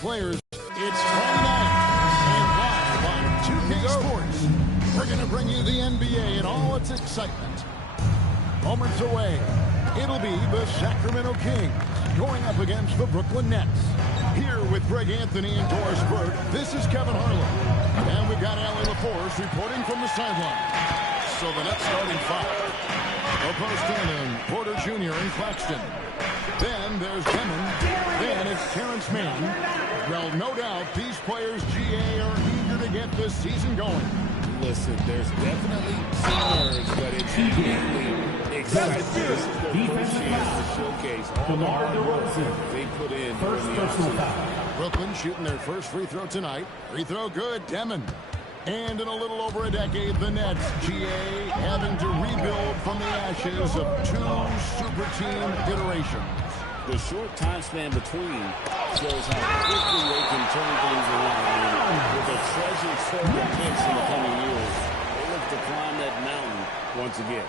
players. It's Friday night, and live on 2K Sports, we're going to bring you the NBA and all its excitement. Moments away, it'll be the Sacramento Kings going up against the Brooklyn Nets. Here with Greg Anthony and Doris Burke, this is Kevin Harlan. And we've got Allie LaForce reporting from the sideline. So the Nets starting five. O'Post-Cannon, Porter Jr. and Claxton. Then there's Demon. Then it's Terrence Mann. Well, no doubt these players, GA, are eager to get this season going. Listen, there's definitely some nerves, but it's really exciting. This is their first chance to showcase all the hard work they put in during the offseason. Brooklyn shooting their first free throw tonight. Free throw good, Demon. And in a little over a decade, the Nets, GA, having to rebuild from the ashes of two super team iterations. The short time span between shows how quickly they can turn things around. With a treasured set of picks in the coming years, they look to climb that mountain once again.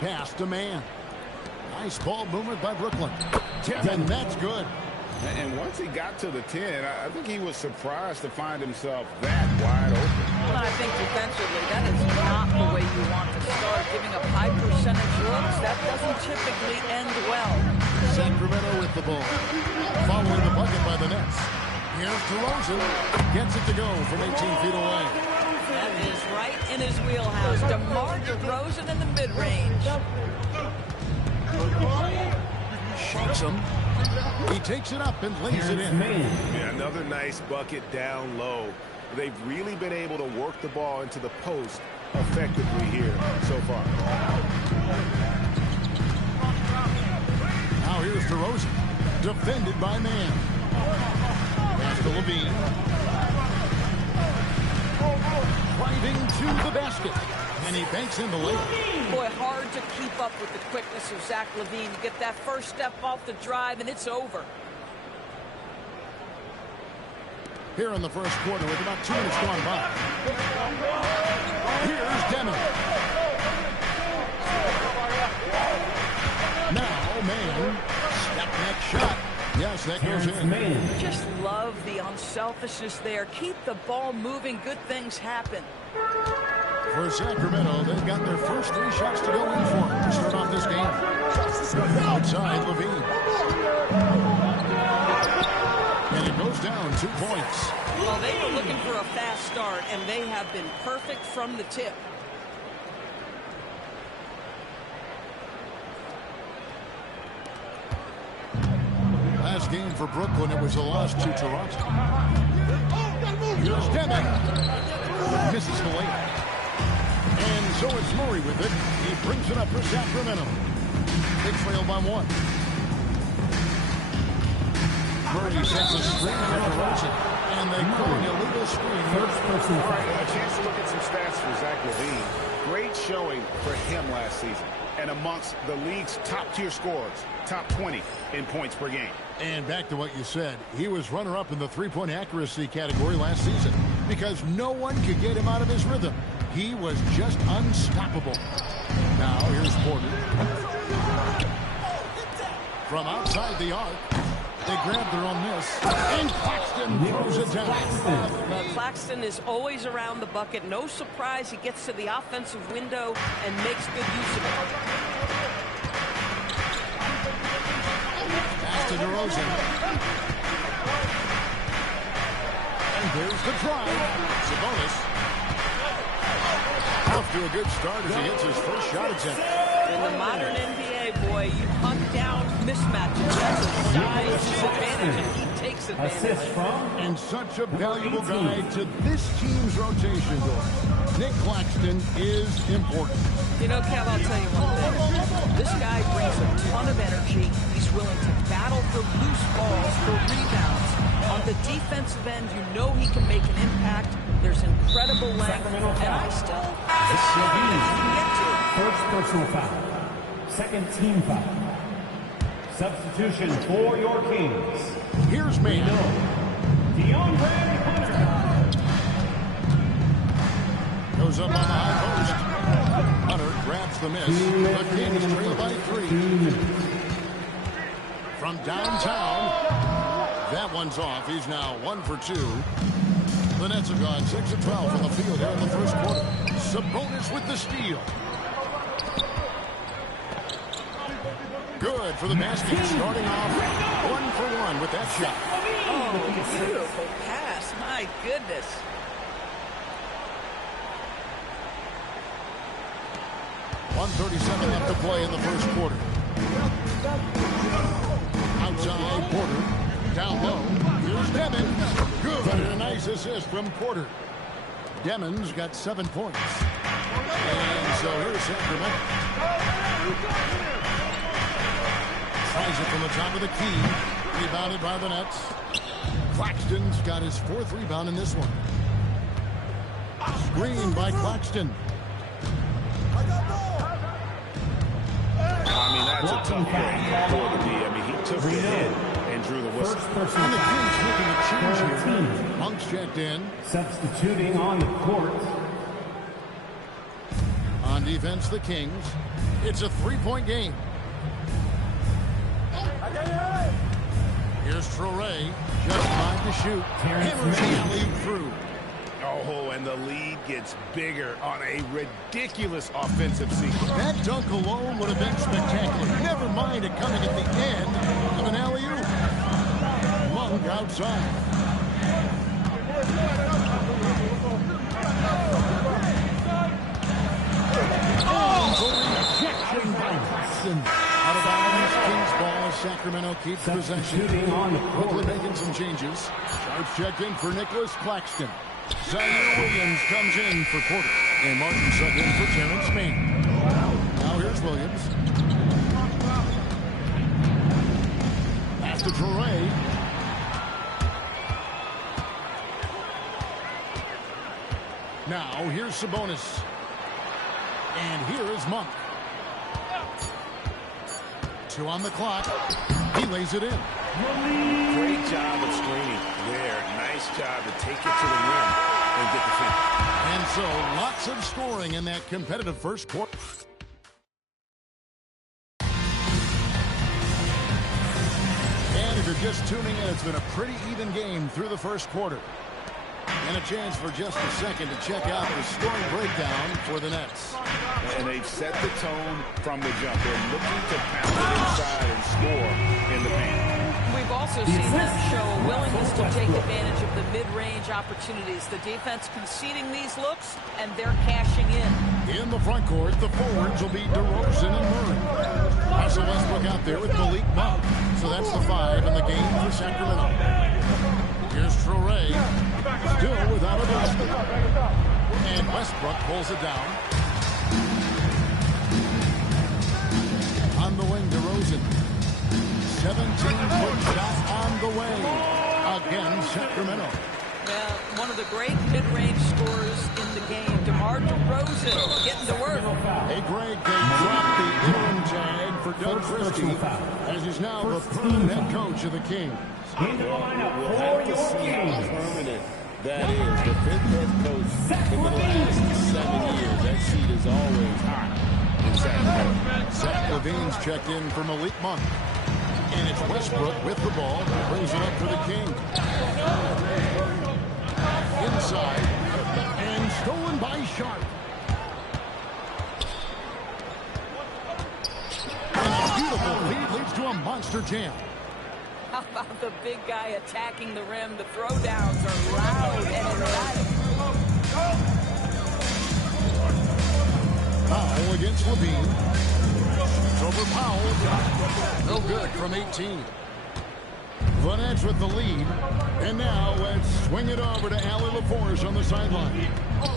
Pass to Man. Nice ball movement by Brooklyn. 10, that's good. And once he got to the 10, I think he was surprised to find himself that wide open. Well, I think defensively, that is not the way you want to start. Giving up high percentage looks, that doesn't typically end well. Sacramento with the ball. Following the bucket by the Nets. Here's DeRozan. Gets it to go from 18 feet away. That is right in his wheelhouse. DeMar DeRozan in the mid-range. Shoots him. He takes it up and lays it in. Yeah, another nice bucket down low. They've really been able to work the ball into the post effectively here so far. Now here's DeRozan. Defended by Man. Pass to Levine. Driving to the basket. And he banks in the layup. Boy, hard to keep up with the quickness of Zach LaVine. You get that first step off the drive, and it's over. Here in the first quarter with about 2 minutes gone by. Here's Demon. Now, Man. Step back shot. Yes, that goes in. Just love the unselfishness there. Keep the ball moving. Good things happen. For Sacramento, they've got their first 3 shots to go in for to start off this game. Outside, Levine. And it goes down 2 points. Well, they were looking for a fast start, and they have been perfect from the tip. Last game for Brooklyn, it was a loss to Toronto. Here's Demon. Misses the layup. And so it's Murray with it. He brings it up for Sacramento. They trail by 1. Murray sets a screen for DeRozan. And they call an illegal screen. All right, a chance to look at some stats for Zach LaVine. Great showing for him last season. And amongst the league's top-tier scorers, top 20 in points per game. And back to what you said, he was runner-up in the three-point accuracy category last season because no one could get him out of his rhythm. He was just unstoppable. Now here's Porter. From outside the arc, they grab their own miss, and Claxton throws it down. Well, Claxton is always around the bucket. No surprise he gets to the offensive window and makes good use of it. Pass to DeRozan. And there's the drive. Sabonis. Off to a good start as he hits his first shot attempt. In the modern NBA, boy, you hunt down mismatches. That's a size disadvantage, and he takes advantage. And such a valuable guy to this team's rotation. Nick Claxton is important. You know, Kev, I'll tell you one thing. This guy brings a ton of energy. He's willing to battle for loose balls, for rebounds. On the defensive end, you know he can make an impact. There's incredible length, and I still get to. First personal foul. Second team foul. Substitution for your Kings. Here's me. DeAndre Hunter. Goes up on the high post. Hunter grabs That's the miss. The Kings trail by 3. From downtown, that one's off. He's now 1 for 2. The Nets have gone 6 of 12 from the field here in the first quarter. Sabonis with the steal. Good for the basket, starting off 1 for 1 with that shot. Oh, beautiful pass. My goodness. .137 left to play in the first quarter. Outside Porter. Down low. Here's Demons. Good. And a nice assist from Porter. Demons got 7 points. And so here's Sacramento. Tries it from the top of the key. Rebounded by the Nets. Claxton's got his 4th rebound in this one. Screen by Claxton. I mean, that's a tough break for the D. I mean, he took the hit and drew the whistle. And the Kings making a change here. Monk's checked in. Substituting on the court. On defense, the Kings. It's a 3-point game. Here's Traore. Just trying to shoot. Hammers the alley through. Oh, and the lead gets bigger on a ridiculous offensive sequence. That dunk alone would have been spectacular. Never mind it coming at the end of an alley-oop. Monk outside. Oh, the rejection by Hudson. Out of bounds, Kings ball as Sacramento keeps possession. Quickly making some changes. Sharps checked in for Nicholas Claxton. Zaire Williams comes in for Porter. And Martin subbed in for Terrence Mann. Now here's Williams. Pass to Traore. Now here's Sabonis. And here is Monk. 2 on the clock. He lays it in. Great job of screening there. Nice job to take it to the rim and get the finish. And so lots of scoring in that competitive first quarter. And if you're just tuning in, it's been a pretty even game through the first quarter. And a chance for just a second to check out the scoring breakdown for the Nets. And they've set the tone from the jump. They're looking to pound it inside and score in the paint. We've also seen them show a willingness to take advantage of the mid-range opportunities. The defense conceding these looks, and they're cashing in. In the front court, the forwards will be DeRozan and Murray. Russell Westbrook out there with Malik Monk. So that's the 5 in the game for Sacramento. Here's Traore, still without a basket. And Westbrook pulls it down. On the wing, DeRozan. 17-foot shot on the way. Again, Sacramento. Well, one of the great mid-range scorers in the game, DeMar DeRozan, getting to work. Hey, Greg, they dropped the interim tag for Doug Christie, as he's now the permanent head coach of the Kings. We'll have to see how permanent that is. The 5th head coach in the last 7 years. That seat is always hot in Sacramento. Zach LaVine's checked in for Malik Monk. And it's Westbrook with the ball. Brings it up for the King. Inside. And stolen by Sharp. And a beautiful lead leads to a monster jam. How about the big guy attacking the rim? The throwdowns are loud and exciting. Powell against Levine. It's over Powell. No good from 18. The Nets with the lead. And now let's swing it over to Allie LaForce on the sideline.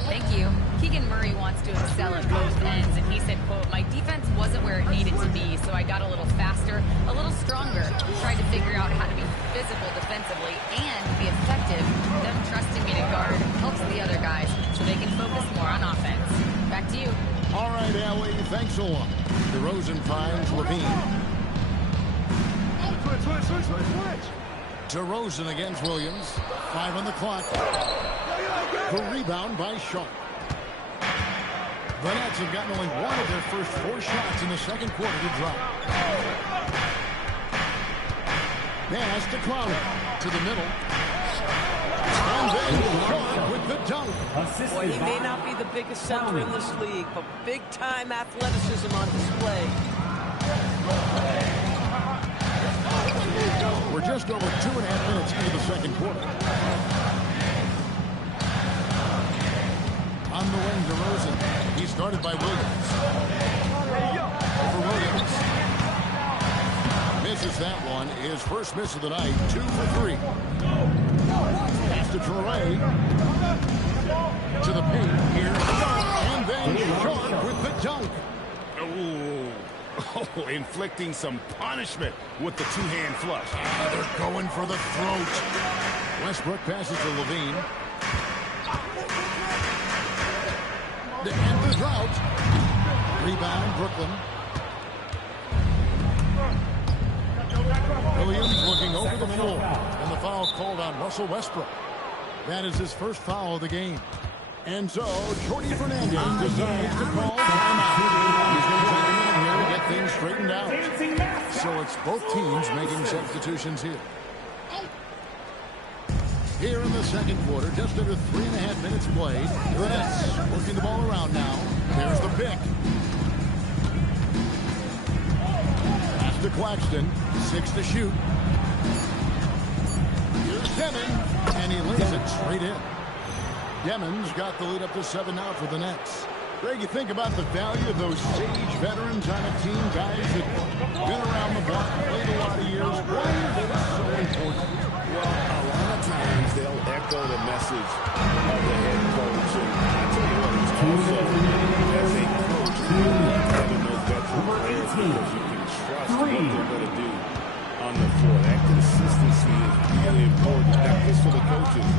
Thank you. Keegan Murray wants to excel at both ends, and he said, quote, "My defense wasn't where it needed to be, so I got a little faster, a little stronger, tried to figure out how to be physical defensively and be effective. Them trusting me to guard helps the other guys so they can focus more on offense." Back to you. All right, Allie, thanks a lot. DeRozan finds Levine. DeRozan against Williams. 5 on the clock. The rebound by Sharp. The Nets have gotten only one of their first 4 shots in the second quarter to drop. Pass to Clowney. To the middle. And then Shaw with the dunk. Boy, he may not be the biggest center in this league, but big-time athleticism on display. We're just over 2.5 minutes into the second quarter. On the wing, DeRozan. He started by Williams. Over Williams. Misses that one. His first miss of the night. 2 for 3. Pass to Traore. To the paint. Here. And then Sharp with the dunk. Oh, inflicting some punishment with the two-hand flush. They're going for the throat. Westbrook passes to Levine. To end the drought. Rebound, Brooklyn. Williams looking over the floor. And the foul called on Russell Westbrook. That is his first foul of the game. And so, Jordi Fernandez decides to call timeout. He's going to take a minute here to get things straightened out. So it's both teams making substitutions here. Here in the second quarter, just under 3.5 minutes played. The Nets working the ball around now. There's the pick. Pass to Claxton. 6 to shoot. Here's Demon. And he lays it straight in. Demon's got the lead up to 7 now for the Nets. Greg, you think about the value of those sage veterans on a team, guys that been around the block, played a lot of years. Why are they so important? Well, a lot of times they'll echo the message of the head coach. And I tell you what, it's also, as a coach, you love having those veteran players because you can trust what they're going to do on the floor. That consistency is really important, not just for the coaches,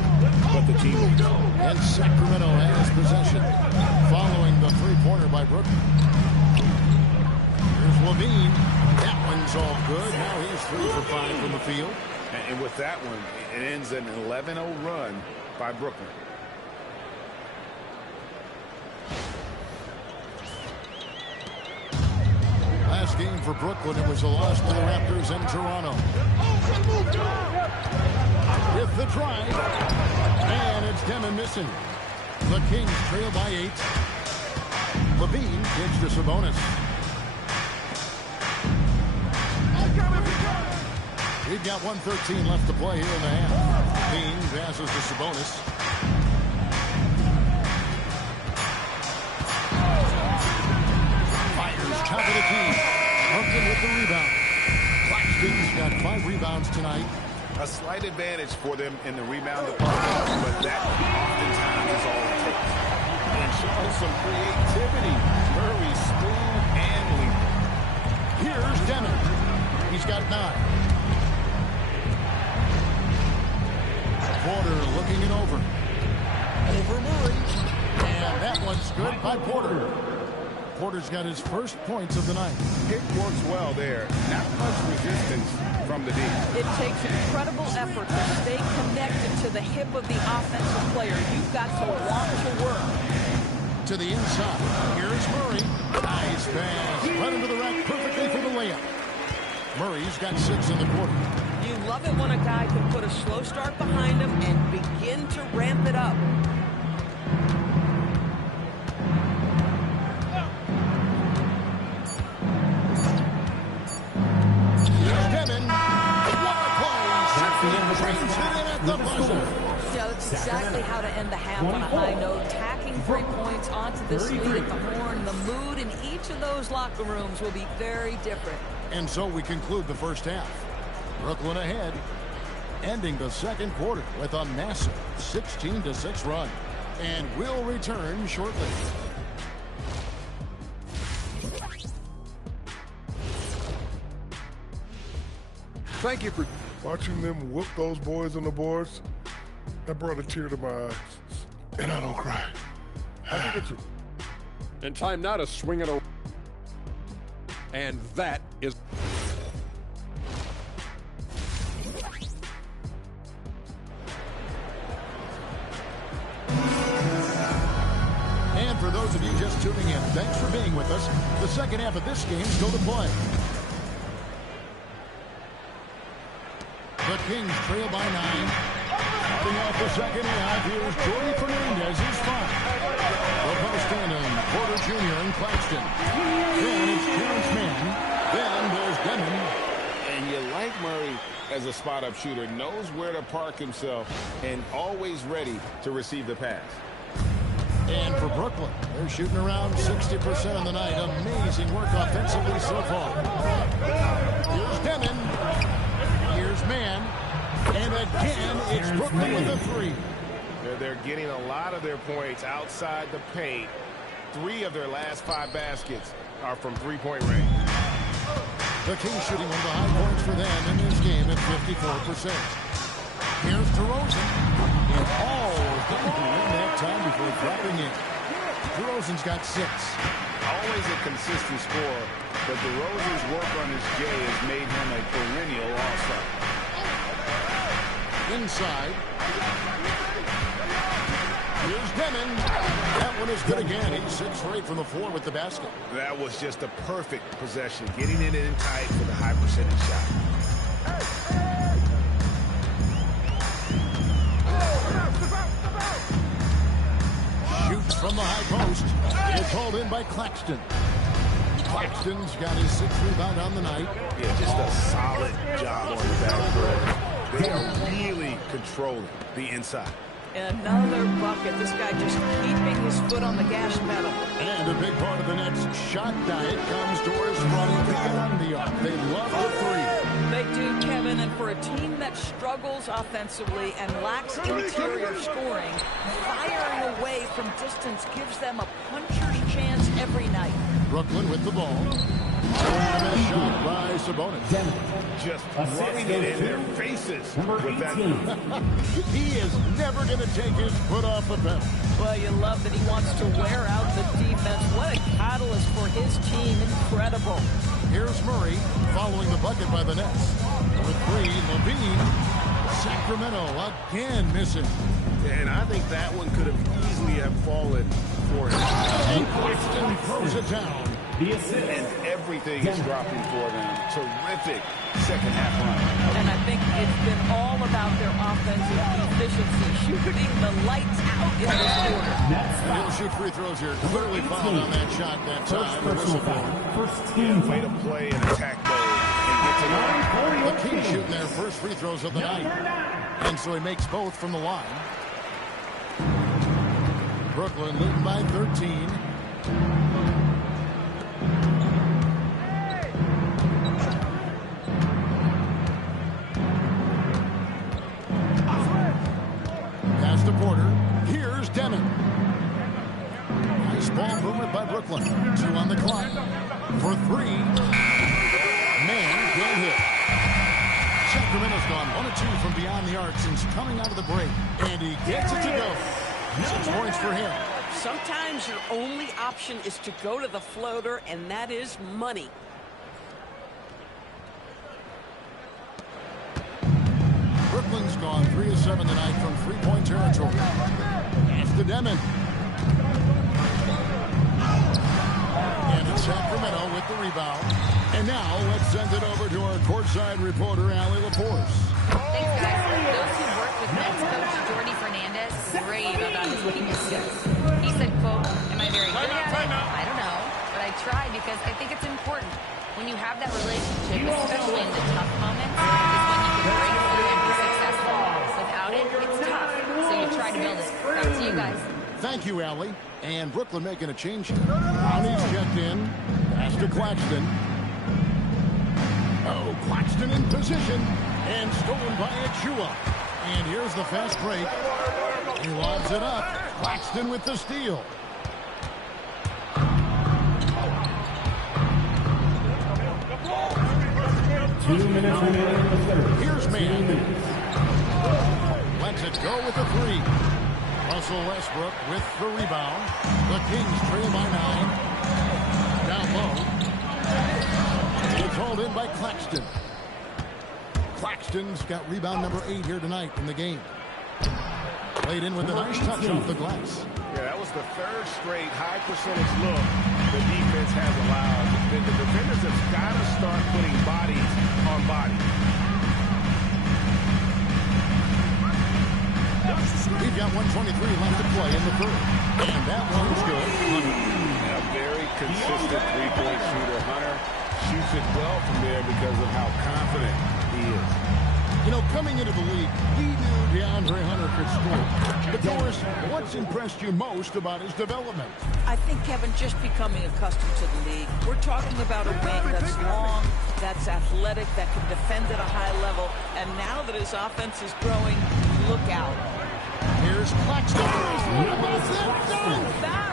but the team leaders. And Sacramento has possession following the three-pointer by Brooklyn. Here's Levine. That one's all good. Now he's 3 for 5 from the field. And with that one, it ends an 11-0 run by Brooklyn. Last game for Brooklyn, it was a loss to the Raptors in Toronto. With the drive. And it's Demon missing. The Kings trail by 8. Levine gives to Sabonis. We've got 1:13 left to play here in the half. Levine passes to Sabonis. Fires top of the key. Brooklyn with the rebound. Claxton's got 5 rebounds tonight. A slight advantage for them in the rebound department, but that oftentimes is all it takes. And showing some creativity. Murray, Spoon, and Lee. Here's Demon. He's got 9. Porter looking it over. Over Murray. And that one's good by Porter. Porter's got his first points of the night. It works well there. Not much resistance from the D. It takes incredible effort to stay connected to the hip of the offensive player. You've got to want to work. To the inside. Here's Murray. Nice pass. Right into the rack perfectly for the layup. Murray's got 6 in the quarter. You love it when a guy can put a slow start behind him and begin to ramp it up. Yeah, that's exactly how to end the half on a high note. Tacking 3 points onto this lead at the horn. The mood in each of those locker rooms will be very different. And so we conclude the first half. Brooklyn ahead, ending the second quarter with a massive 16-6 run. And we'll return shortly. Thank you for watching them whoop those boys on the boards. That brought a tear to my eyes. And I don't cry. I think it's And time now to swing it around. And that is... And for those of you just tuning in, thanks for being with us. The second half of this game is still to play. The Kings trail by 9. Starting off the second half, here's Jordy Fernandez, who's fine. The post in Porter Jr. and Claxton. Then it's Terrence Mann. Then there's Demon. And you like Murray as a spot-up shooter, knows where to park himself, and always ready to receive the pass. And for Brooklyn, they're shooting around 60% on the night. Amazing work offensively so far. Here's Demon. Here's Mann. And again, it's Brooklyn with a 3. They're getting a lot of their points outside the paint. 3 of their last 5 baskets are from three-point range. The Kings shooting one of the high points for them in this game at 54%. Here's DeRozan. And didn't win that time before dropping in. DeRozan's got 6. Always a consistent scorer, but DeRozan's work on his J has made him a perennial all-star. Inside. Here's Demon. That one is good again. He's 6 for 8 from the floor with the basket. That was just a perfect possession, getting it in tight for the high percentage shot. Shoots from the high post. It's hauled in by Claxton. Claxton's got his 6th rebound on the night. Yeah, just a solid job on the backboard. They are really controlling the inside. Another bucket. This guy just keeping his foot on the gas pedal. And a big part of the Nets' shot diet comes towards running beyond the arc. They love the 3. They do, Kevin, and for a team that struggles offensively and lacks interior scoring, firing away from distance gives them a puncher's chance every night. Brooklyn with the ball. And a shot by Sabonis. Just running it in their faces with that. He is never going to take his foot off the pedal. Well, you love that he wants to wear out the defense. What a catalyst for his team. Incredible. Here's Murray following the bucket by the Nets. With 3, Levine. Sacramento again missing. And I think that one could have easily have fallen for him. And Claxton throws it down. And everything is dropping for them. Terrific second half run. And I think it's been all about their offensive efficiency, shooting the lights out in this quarter. And he'll shoot free throws here. Clearly fouled on that shot that time. First team. Way to play and attack mode and get to line. The Kings shooting their first free throws of the night. And so he makes both from the line. Brooklyn leading by 13. Pass to Porter. Here's Demon. Nice ball movement by Brooklyn. 2 on the clock. For 3. Man can't hit. Sacramento's gone 1 of 2 from beyond the arc since coming out of the break. And he gets it to go. 6 points for him. Sometimes your only option is to go to the floater, and that is money. Brooklyn's gone 3 of 7 tonight from 3-point territory. Pass to Demon. And it's Sacramento with the rebound. And now let's send it over to our courtside reporter, Allie LaForce. Thanks, guys. Those who work with Nets coach Jordy Fernandez rave about his team's success. He said, quote, "Am I very good at it? I don't know. But I try because I think it's important. When you have that relationship, especially in the tough moments, is when you can break through and be successful. Without it, it's tough. So you try to build it. Back to you guys." Thank you, Allie. And Brooklyn making a change here. Brownie's checked in. Pass to Claxton. Oh, Claxton in position. And stolen by Achua. And here's the fast break. He lobs it up. Claxton with the steal. Here's Mann. Lets it go with the 3. Russell Westbrook with the rebound. The Kings trail by 9. Down low. It's hauled in by Claxton. Claxton's got rebound number 8 here tonight in the game. Played in with a nice touch off the glass. Yeah, that was the third straight high percentage look the defense has allowed. The defenders have got to start putting bodies on bodies. We've got 123 left to play in the third. And that one's good. A very consistent three-point shooter. Hunter shoots it well from there because of how confident he is. You know, coming into the league, we knew DeAndre Hunter could score. But Doris, what's impressed you most about his development? I think, Kevin, just becoming accustomed to the league. We're talking about a wing that's long, that's athletic, that can defend at a high level. And now that his offense is growing, look out. Here's Claxton. That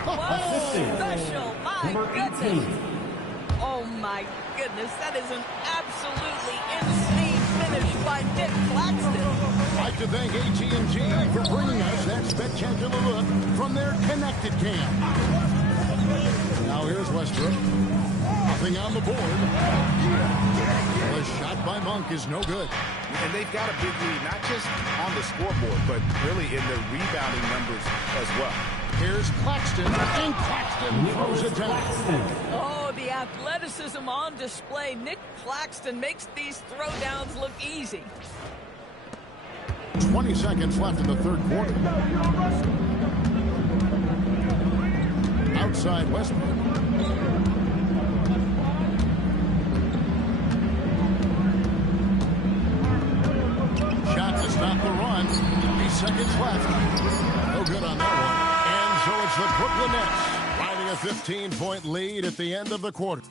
was special. My goodness. Oh, my goodness. That is an absolutely insane finish by Nick Claxton. I'd like to thank AT&T for bringing us that spectacular look from their connected cam. Now here's Westbrook. Nothing on the board. The shot by Monk is no good. And they've got a big lead, not just on the scoreboard, but really in the rebounding numbers as well. Here's Claxton, and Claxton throws it down. Oh, the athleticism on display. Nick Claxton makes these throwdowns look easy. 20 seconds left in the third quarter. Outside Westbrook. Shot to stop the run. 3 seconds left. No good on that one. And so it's the Brooklyn Nets riding a 15-point lead at the end of the quarter.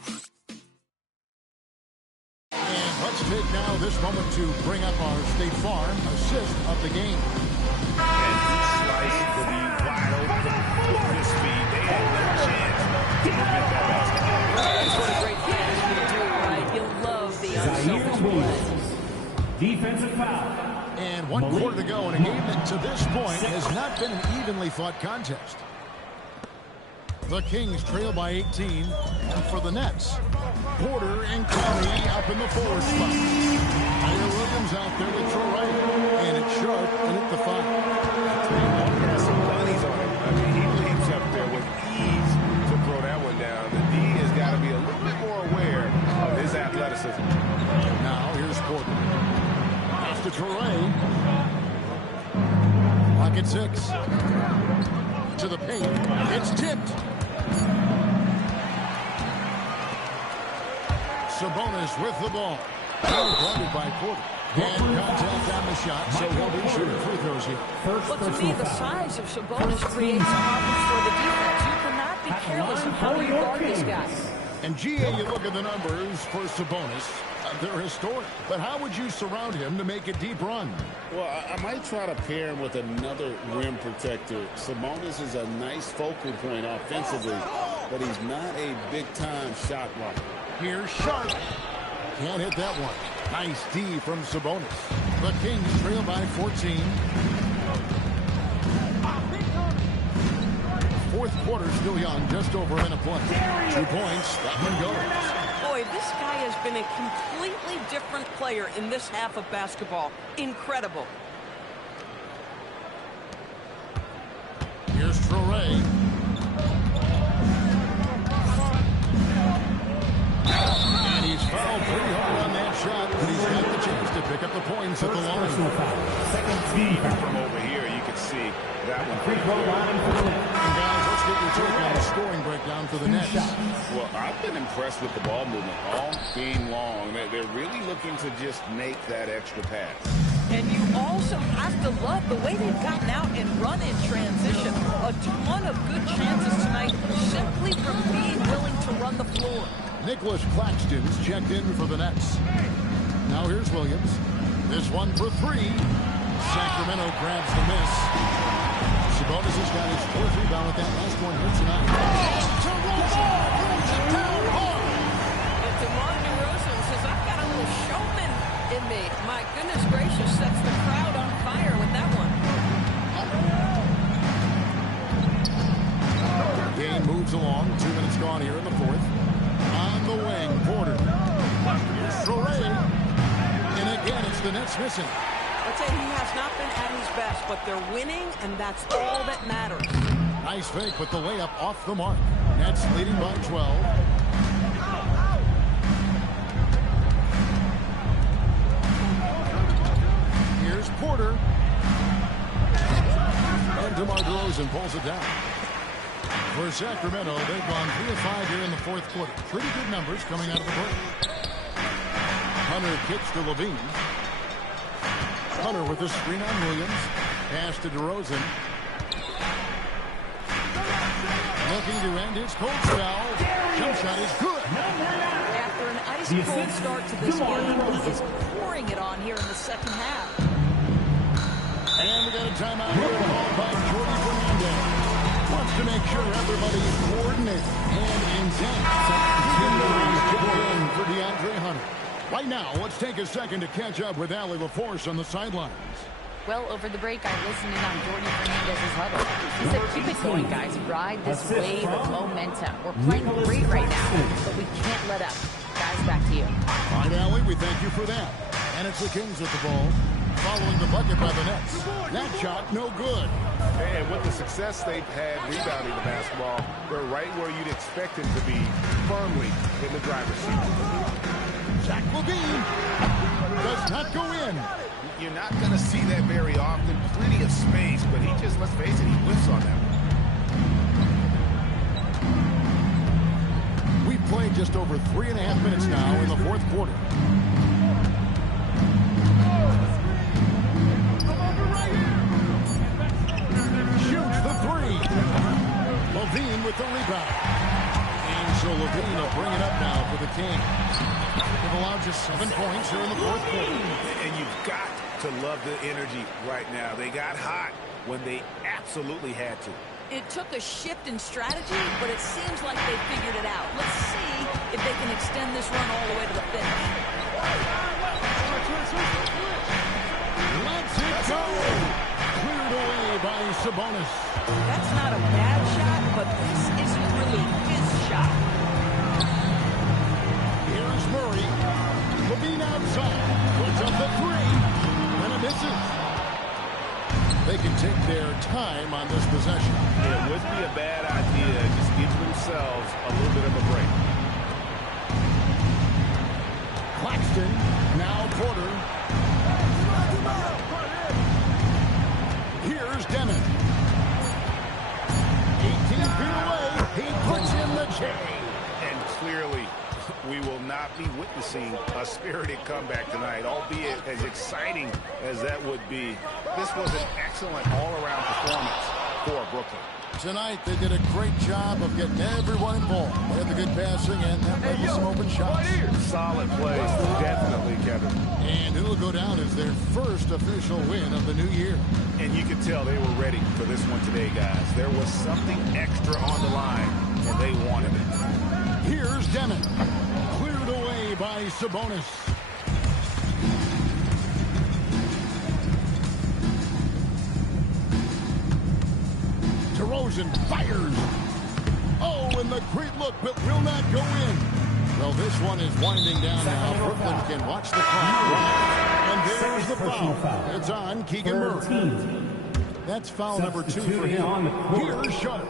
And let's take now this moment to bring up our State Farm assist of the game. And he sliced the lead wide open with his speed. They had no chance to prevent that basketball. That's what a great finish can do, right? You'll love the unselfish play. Defensive foul. And 1 quarter to go in a game that to this point has not been an evenly fought contest. The Kings trail by 18. And for the Nets, Porter and Kelly up in the forward spot. Tyler Williams out there with Troy Wright. And it's Sharp and at the 5. Got some bunnies on him. I mean, he leaps up there with ease to throw that one down. The D has got to be a little bit more aware of his athleticism. Now here's Porter. Pass to Troy. Clock at 6. To the paint. It's tipped. Sabonis with the ball. Guarded by Porter. And contact on the shot, so he'll be shooting free throws here. But to me, the size of Sabonis creates problems for the defense. You cannot be careless of how you guard this guy. And GA, you look at the numbers for Sabonis. They're historic. But how would you surround him to make a deep run? Well, I might try to pair him with another rim protector. Sabonis is a nice focal point offensively, but he's not a big-time shot blocker. Here's Sharp. Can't hit that one. Nice D from Sabonis. The Kings trail by 14. Fourth quarter still young, just over a minute play. 2 points, that one goes. Boy, this guy has been a completely different player in this half of basketball. Incredible. Here's Traore. And he's fouled pretty hard on that shot, but he's got the chance to pick up the points at the line. Second team. From over here, you can see that one. Free throw line for the Nets. And guys, let's get your take on the scoring breakdown for the Nets. Well, I've been impressed with the ball movement all game long. They're really looking to just make that extra pass. And you also have to love the way they've gotten out and run in transition. A ton of good chances tonight simply from being willing to run the floor. Nicholas Claxton's checked in for the Nets. Now here's Williams. This one for 3. Sacramento grabs the miss. Sabonis has got his 4th rebound with that last one here tonight. To Rosen. Throws it down hard. And DeMar DeRozan says, I've got a little showman in me. My goodness gracious, sets the crowd on fire with that one. Game moves along. 2 minutes gone here in the 4th. On the wing, Porter. Here's Traore. And again, it's the Nets missing. Let's say he has not been at his best, but they're winning, and that's all that matters. Nice fake, but the layup off the mark. Nets leading by 12. Here's Porter. And DeMar DeRozan pulls it down. For Sacramento, they've gone 3 of 5 here in the fourth quarter. Pretty good numbers coming out of the break. Hunter kicks to Levine. Hunter with the screen on Williams. Pass to DeRozan. Looking to end his cold spell. Jump shot is good. After an ice-cold start to this game, he is pouring it on here in the second half. And we got a timeout here called by Jordy Fernandez. Wants to make sure everybody's coordinated and intent. For DeAndre Hunter. Right now, let's take a second to catch up with Allie LaForce on the sidelines. Well, over the break, I listened in on Jordy Fernandez's huddle. He said, keep it going, guys. Ride this wave of momentum. We're playing great right now, but we can't let up. Guys, back to you. All right, Allie, we thank you for that. And it's the Kings with the ball, following the bucket by the Nets. That shot, no good. And with the success they've had rebounding the basketball, they're right where you'd expect them to be, firmly in the driver's seat. Zach Levine does not go in. You're not going to see that very often. Plenty of space, but he just, let's face it, he whiffs on that one. We've played just over 3.5 minutes now in the fourth quarter. Shoots the three. Levine with the rebound. Angel Levine will bring it up now for the Kings. They've allowed just 7 points here in the fourth quarter. And you've got to love the energy right now. They got hot when they absolutely had to. It took a shift in strategy, but it seems like they figured it out. Let's see if they can extend this run all the way to the finish. Let's it go! Cleared away by Sabonis. That's not a bad shot, but this isn't really his shot. Here's Murray. Levine outside. Puts up the three. And it misses. They can take their time on this possession. It wouldn't be a bad idea. Just give themselves a little bit of a break. Claxton. Now Porter. Here's Demon. 18 feet away. He puts in the J. And clearly, we will not be witnessing a spirited comeback tonight, albeit as exciting as that would be. This was an excellent all-around performance for Brooklyn. Tonight, they did a great job of getting everyone involved. They had the good passing, and that led to some open shots. Solid plays, definitely, Kevin. And it'll go down as their first official win of the new year. And you could tell they were ready for this one today, guys. There was something extra on the line, and they wanted it. Here's Demon. Cleared away by Sabonis. DeRozan fires. Oh, and the great look, but will not go in. Well, this one is winding down now. Brooklyn can watch the clock run. And there's the foul. It's on Keegan Murray. That's foul number 2 for him. Here's Shutter.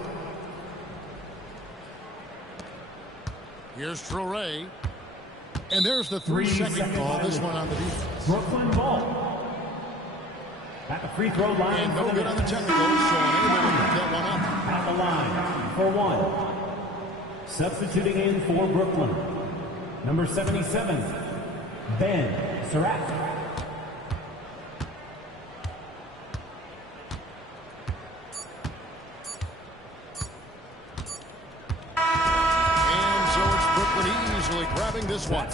Here's Traore. And there's the 3-second call. This one on the defense. Brooklyn ball. At the free throw line. And no good on the technical, so unable to pick that one up. At the line for one. Substituting in for Brooklyn. Number 77, Ben Surratt. Grabbing this one.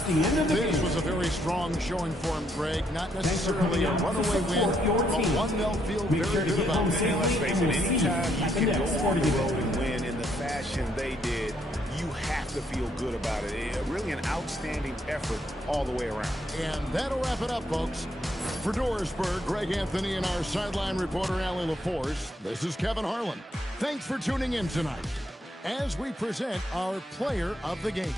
This was a very strong showing for him, Greg. Not necessarily a runaway win, but one they'll feel very good about. And let's face it, anytime you can go on the road and win in the fashion they did, you have to feel good about it. Really an outstanding effort all the way around. And that'll wrap it up, folks. For Dorisburg, Greg Anthony and our sideline reporter, Allie LaForce, this is Kevin Harlan. Thanks for tuning in tonight as we present our player of the game.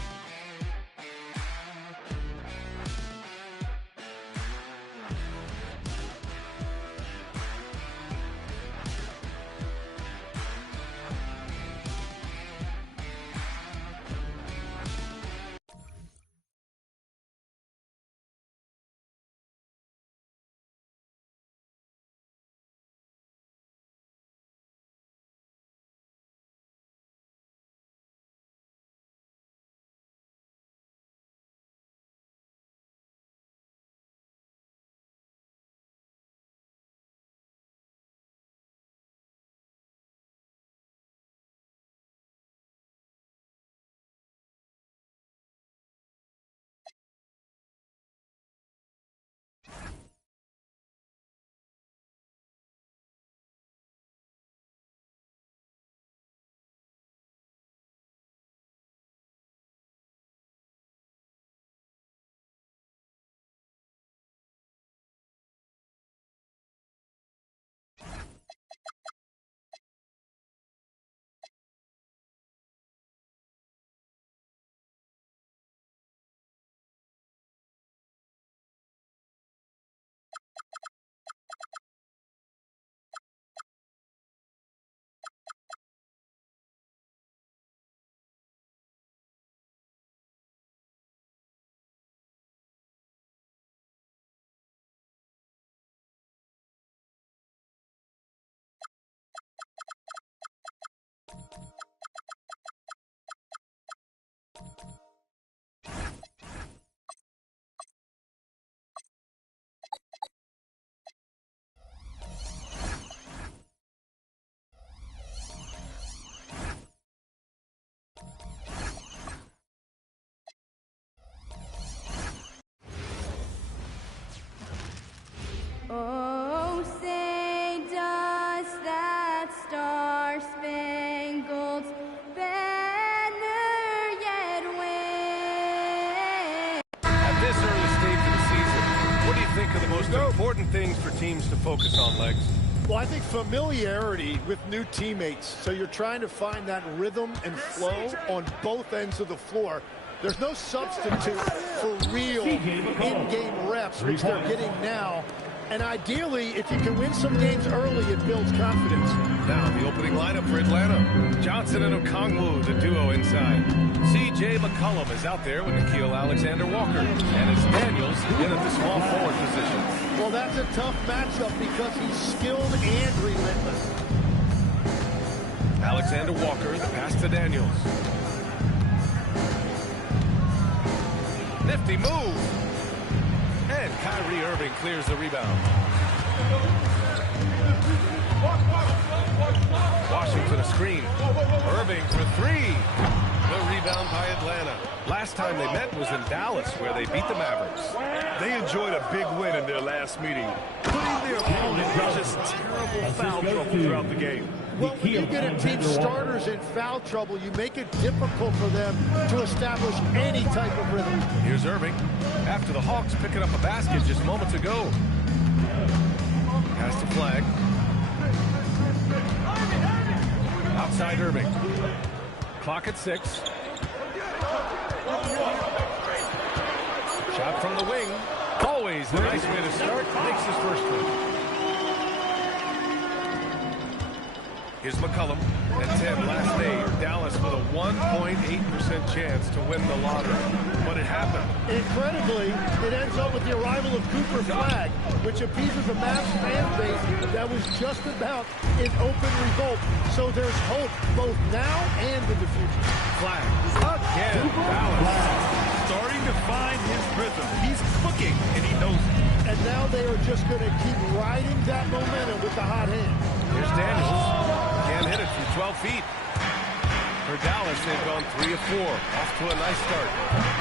most important things for teams to focus on, Legs? Well, I think familiarity with new teammates. So you're trying to find that rhythm and flow on both ends of the floor. There's no substitute for real in-game reps, which they're getting now. And ideally, if you can win some games early, it builds confidence. Now, the opening lineup for Atlanta. Johnson and Okongwu, the duo inside. C.J. McCollum is out there with Nickeil Alexander-Walker. And it's Daniels in at the small forward position. Well, that's a tough matchup because he's skilled and relentless. Alexander-Walker, the pass to Daniels. Nifty move. And Kyrie Irving clears the rebound. Washington a screen. Irving for three. The rebound by Atlanta. Last time they met was in Dallas, where they beat the Mavericks. They enjoyed a big win in their last meeting, putting their opponent in just terrible foul trouble throughout the game. Well, when you get a team starters in foul trouble, you make it difficult for them to establish any type of rhythm. Here's Irving. After the Hawks picking up a basket just moments ago. Pass to Flag. Outside Irving. Clock at 6. Shot from the wing. Always the nice way to start. Makes his first one. Here's McCollum. And Tim, last day, Dallas with a 1.8% chance to win the lottery. But it happened. Incredibly, it ends up with the arrival of Cooper Flag, which appeases a Mavs fan base that was just about in open revolt. So there's hope both now and in the future. Flag again. Dallas Starting to find his rhythm. He's cooking, and he knows it. And now they are just going to keep riding that momentum with the hot hand. Here's Daniels. Can't hit it from 12 feet. For Dallas, they've gone 3 of 4. Off to a nice start.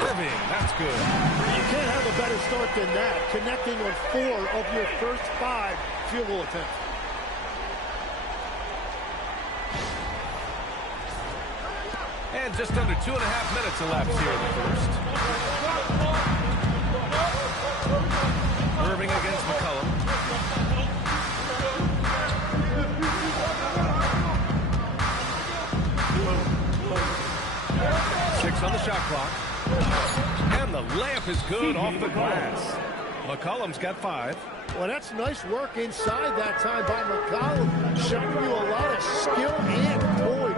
Irving, that's good. You can't have a better start than that. Connecting on 4 of your first 5 field goal attempts. And just under 2.5 minutes elapsed here in the first. Irving against McCollum. On the shot clock. And the layup is good off the glass. McCollum's got 5. Well, that's nice work inside that time by McCollum. Showing you a lot of skill and poise.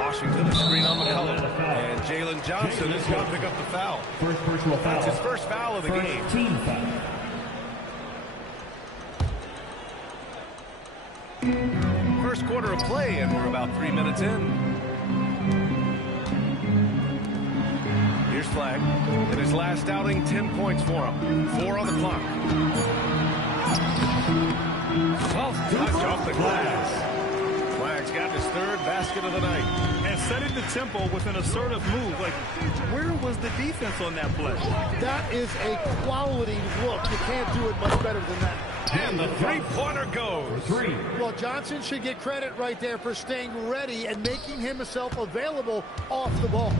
Washington, a screen on McCollum. And Jalen Johnson is going to pick up the foul. First personal foul. That's his first foul of the game. Team foul. First quarter of play, and we're about 3 minutes in. Here's Flag. In his last outing, 10 points for him. 4 on the clock. Soft touch off the glass. Flag's got his 3rd basket of the night. And setting the tempo with an assertive move. Like, where was the defense on that play? That is a quality look. You can't do it much better than that. And the three-pointer goes. 3. Well, Johnson should get credit right there for staying ready and making himself available off the ball.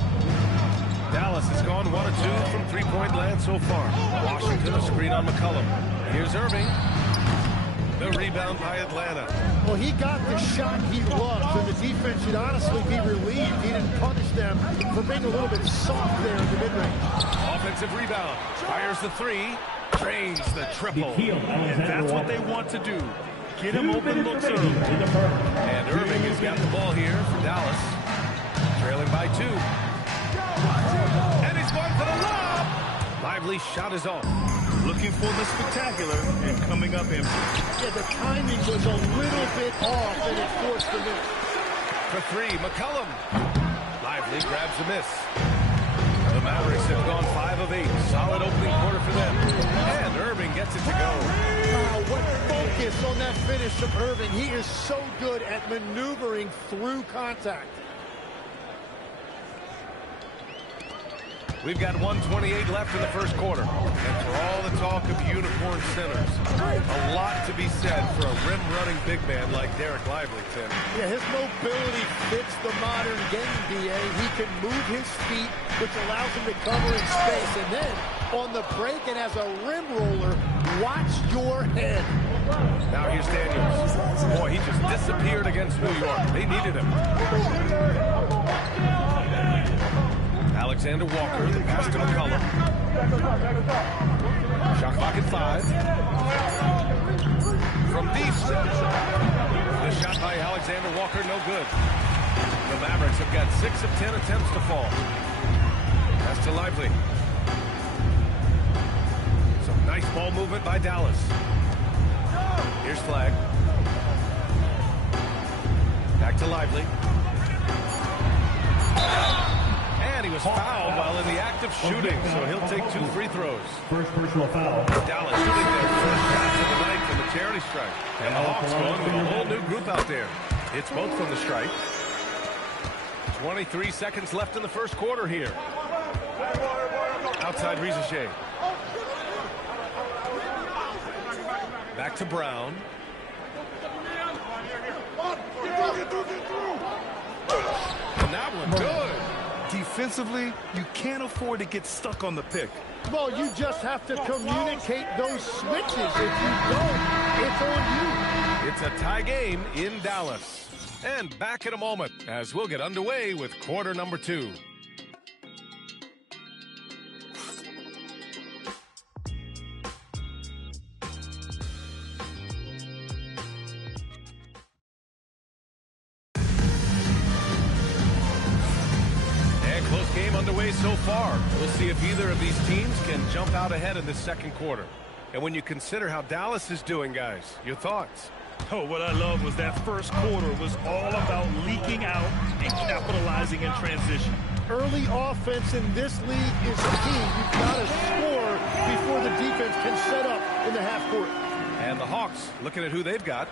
Dallas has gone 1 of 2 from three-point land so far. Washington, a screen on McCollum. Here's Irving. The rebound by Atlanta. Well, he got the shot he loves, and the defense should honestly be relieved he didn't punish them for being a little bit soft there in the mid-range. Offensive rebound. Fires the 3. Drains the triple. And that's what they want to do. Get him open looks early. And Irving has got the ball here for Dallas. Trailing by 2. And he's going for the lob. Lively shot is off. Looking for the spectacular and coming up empty. Yeah, the timing was a little bit off, and it forced the miss. For 3, McCollum. Lively grabs the miss. The Mavericks have gone 5 of 8. Solid opening quarter for them. And Irving gets it to go. Wow, what focus on that finish from Irving. He is so good at maneuvering through contact. We've got 1:28 left in the first quarter. And for all the talk of unicorn centers, a lot to be said for a rim-running big man like Derek Lively, Tim. Yeah, his mobility fits the modern game, D.A. He can move his feet, which allows him to cover in space. And then on the break, and as a rim roller, watch your head. Now here's Daniels. Boy, he just disappeared against New York. They needed him. Alexander Walker, the pass to McCollum. Shot clock at 5. From deep. The shot by Alexander Walker, no good. The Mavericks have got 6 of 10 attempts to fall. That's to Lively. Some nice ball movement by Dallas. Here's Flag. Back to Lively. And he was fouled while in the act of shooting, so he'll take 2 free throws. First personal foul. Dallas shooting their first shots of the night from the charity strike. And the Hawks going with a whole new group out there. It's both from the strike. 23 seconds left in the first quarter here. Outside Rizachet. Back to Brown. And that one good. Defensively, you can't afford to get stuck on the pick. Well, you just have to communicate those switches. If you don't, it's on you. It's a tie game in Dallas. And back in a moment as we'll get underway with quarter number 2. Underway so far. We'll see if either of these teams can jump out ahead in this second quarter. And when you consider how Dallas is doing, guys, your thoughts? Oh, what I love was that first quarter was all about leaking out and capitalizing in transition. Early offense in this league is key. You've got to score before the defense can set up in the half court. And the Hawks, looking at who they've got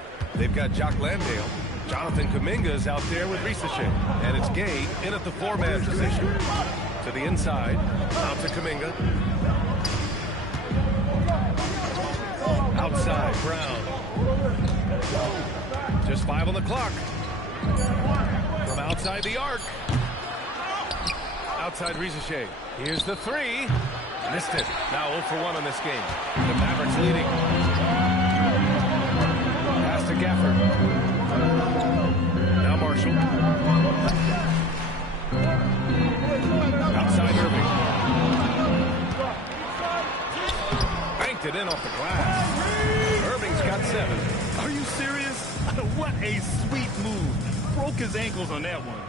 Jock Landale. Jonathan Kuminga is out there with Rizachet. And it's Gay in at the 4-man position. To the inside. Out to Kuminga. Outside, Brown. Just 5 on the clock. From outside the arc. Outside Rizachet. Here's the 3. Missed it. Now 0 for 1 on this game. The Mavericks leading. Pass to Gafford. Now Marshall. Outside Irving. Banked it in off the glass. Irving's got 7. Are you serious? What a sweet move. Broke his ankles on that one.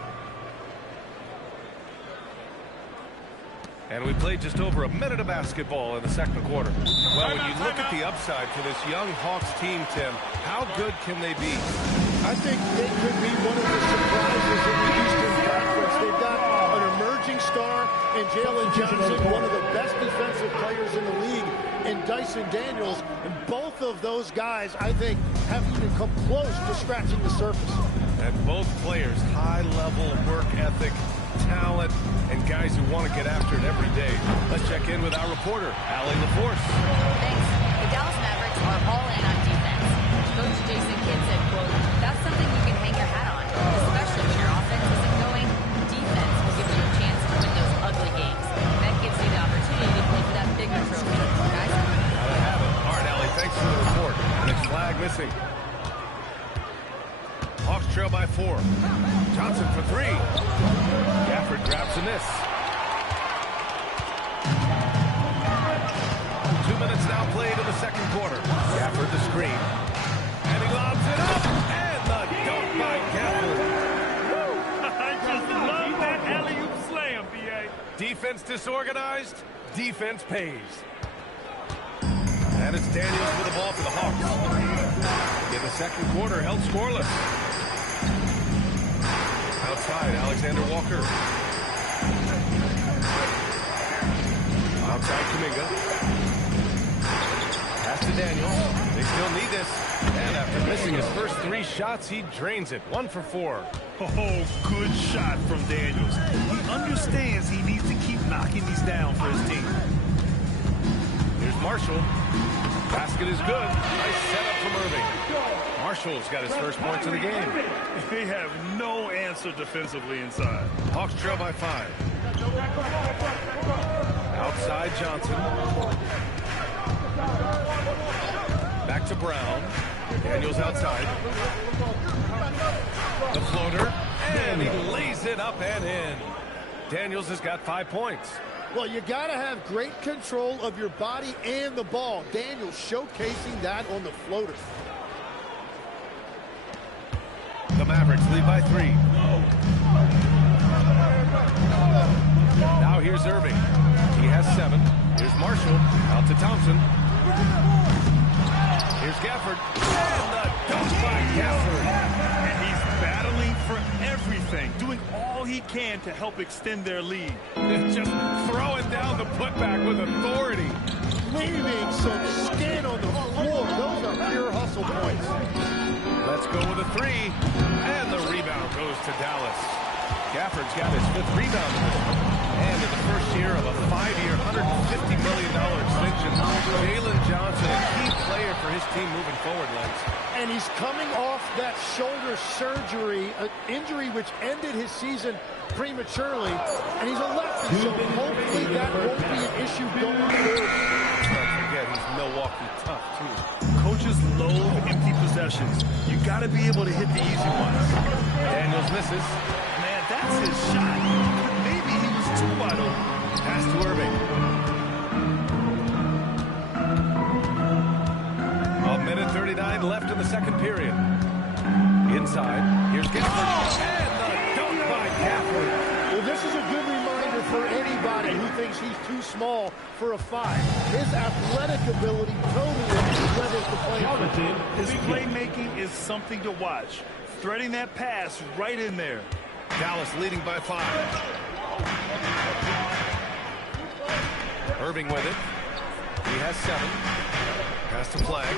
And we played just over a minute of basketball in the second quarter. Well, when you look at the upside for this young Hawks team, Tim, how good can they be? I think they could be one of the surprises in the Eastern Conference. They've got an emerging star in Jalen Johnson, one of the best defensive players in the league, and Dyson Daniels. And both of those guys, I think, haven't even come close to scratching the surface. And both players, high-level work ethic, talent, and guys who want to get after it every day. Let's check in with our reporter, Allie LaForce. Thanks. The Dallas Mavericks are all in on defense. Coach Jason Kidd said, quote, "That's something you can hang your hat on, especially when your offense isn't going. Defense will give you a chance to win those ugly games. That gives you the opportunity to play for that bigger trophy." Guys? Gotta have it. All right, Allie, thanks for the report. Next flag missing. Hawks trail by 4. Johnson for 3. Gafford grabs a miss. 2 minutes now played in the second quarter. Gafford the screen. And he lobs it up. And the dunk by Gafford. I just love that alley-oop slam, B.A. Defense disorganized. Defense pays. And it's Daniels with the ball for the Hawks. In the second quarter, held scoreless. Outside, Alexander Walker. Outside, Kuminga. Pass to Daniels. They still need this. And after missing his first 3 shots, he drains it. 1 for 4. Oh, good shot from Daniels. He understands he needs to keep knocking these down for his team. Here's Marshall. Basket is good. Nice setup from Irving. Marshall's got his first points of the game. They have no answer defensively inside. Hawks trail by 5. Outside Johnson. Back to Brown. Daniels outside. The floater. And he lays it up and in. Daniels has got 5 points. Well, you got to have great control of your body and the ball. Daniels showcasing that on the floater. The Mavericks lead by 3. Now here's Irving. He has 7. Here's Marshall. Out to Thompson. Here's Gafford. And the dunk by Gafford. And he's battling for everything, doing all he can to help extend their lead. Just throwing down the putback with authority. Leaving some skin on the floor. Those are pure hustle points. Let's go with a 3. And the rebound goes to Dallas. Gafford's got his 5th rebound in this one. And in the first year of a 5-year, $150 million extension, Jalen Johnson, a key player for his team moving forward, Lance. And he's coming off that shoulder surgery, an injury which ended his season prematurely. And he's a lefty, so hopefully that won't be an issue going forward. Don't forget, he's Milwaukee tough, too. Coaches loathe empty possessions. You got to be able to hit the easy ones. Daniels misses. Man, that's his shot. Maybe he was too wide open. Pass to Irving. A minute 39 left in the second period. Inside, here's Gafford. And the dunk by Gafford. Well, this is a good reminder for anybody who thinks he's too small for a 5. His athletic ability totally levels the playing field. His playmaking is something to watch. Threading that pass right in there. Dallas leading by 5. Irving with it. He has 7. Pass to Flag.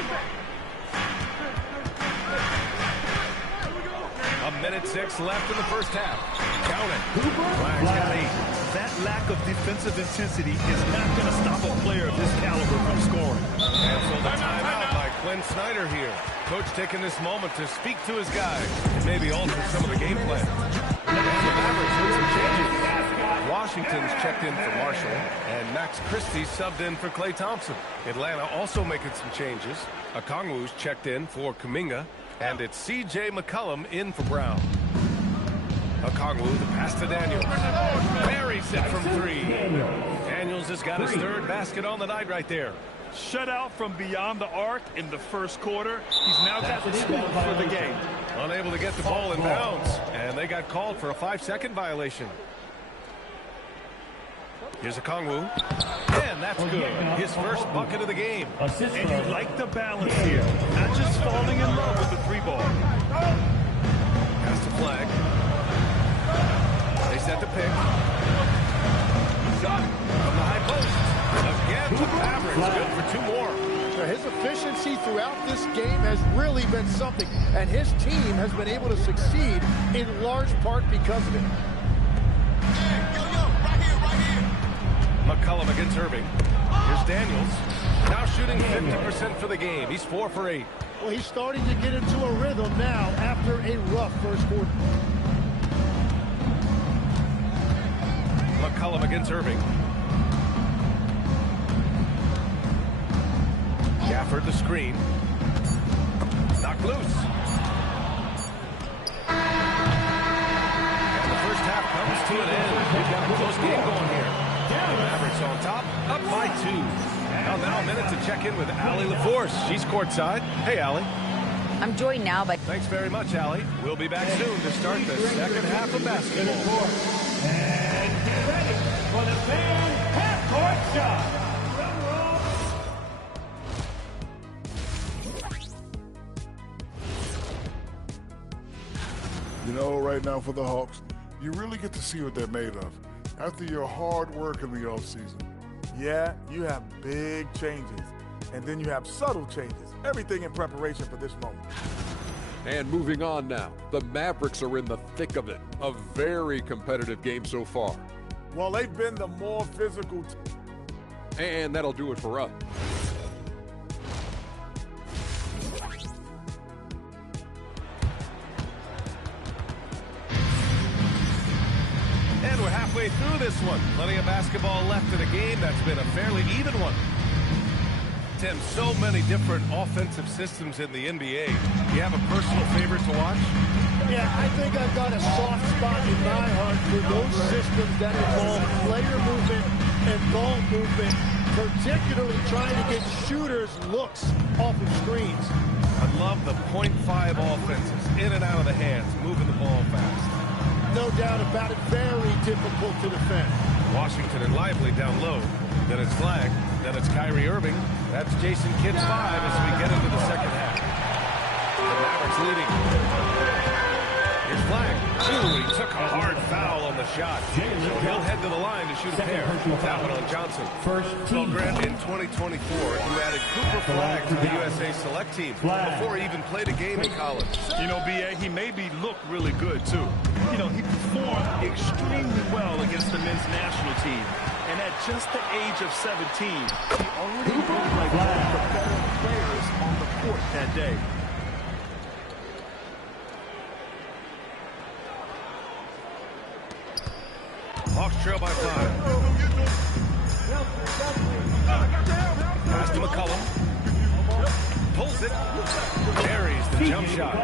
A minute 6 left in the first half. Count it. Flag's got 8. That lack of defensive intensity is not going to stop a player of this caliber from scoring. And so the timeout by Quinn Snyder here. Coach taking this moment to speak to his guys and maybe alter some of the game plan. And the Mavericks with some changes. Washington's checked in for Marshall, and Max Christie subbed in for Klay Thompson. Atlanta also making some changes. Okongwu's checked in for Kuminga, and it's C.J. McCollum in for Brown. Okongwu, the pass to Daniels. Buries it from 3. Daniels has got his 3rd basket on the night right there. Shut out from beyond the arc in the first quarter. He's now got the scoop for the game. Unable to get the ball in bounds, and they got called for a 5-second violation. Here's Okongwu, and that's good. His first bucket of the game. And you like the balance here, not just falling in love with the 3-ball. Pass to Flag. They set the pick. Shot from the high post. Again, the Mavericks good for 2 more. His efficiency throughout this game has really been something, and his team has been able to succeed in large part because of it. McCollum against Irving. Here's Daniels. Now shooting 50% for the game. He's 4 for 8. Well, he's starting to get into a rhythm now after a rough first quarter. McCollum against Irving. Gafford the screen. Knocked loose. And the first half comes to an end. We've got a close game going here. The Mavericks on top, up by 2. Now a minute to check in with Allie LaForce. She's courtside. Hey, Allie. I'm joined now, but... Thanks very much, Allie. We'll be back soon to start the second half of basketball. And get ready for the fan half-court shot. You know, right now for the Hawks, you really get to see what they're made of after your hard work in the offseason. Yeah, you have big changes, and then you have subtle changes. Everything in preparation for this moment. And moving on now, the Mavericks are in the thick of it. A very competitive game so far. Well, they've been the more physical And that'll do it for us. And we're halfway through this one. Plenty of basketball left in a game that's been a fairly even one. Tim, so many different offensive systems in the NBA. You have a personal favorite to watch? Yeah, I think I've got a soft spot in my heart for those systems that involve player movement and ball movement, particularly trying to get shooters looks off of screens. I love the .5 offenses, in and out of the hands, moving the ball fast. No doubt about it, very difficult to defend. Washington and Lively down low. Then it's Flag. Then it's Kyrie Irving. That's Jason Kidd's 5 as we get into the second half. The Mavericks leading. Here's Flag. Ooh, he took a hard foul on the shot. So he'll head to the line to shoot a pair. That one on Johnson. Well, Grant, in 2024, you added Cooper Flag to the USA Select team before he even played a game in college. You know, B.A., he made me look really good, too. You know, he performed extremely well against the men's national team. And at just the age of 17, he already looked like one of the better players on the court that day. Hawks trail by 5. Pass to McCollum. Pulls it. Buries the jump shot.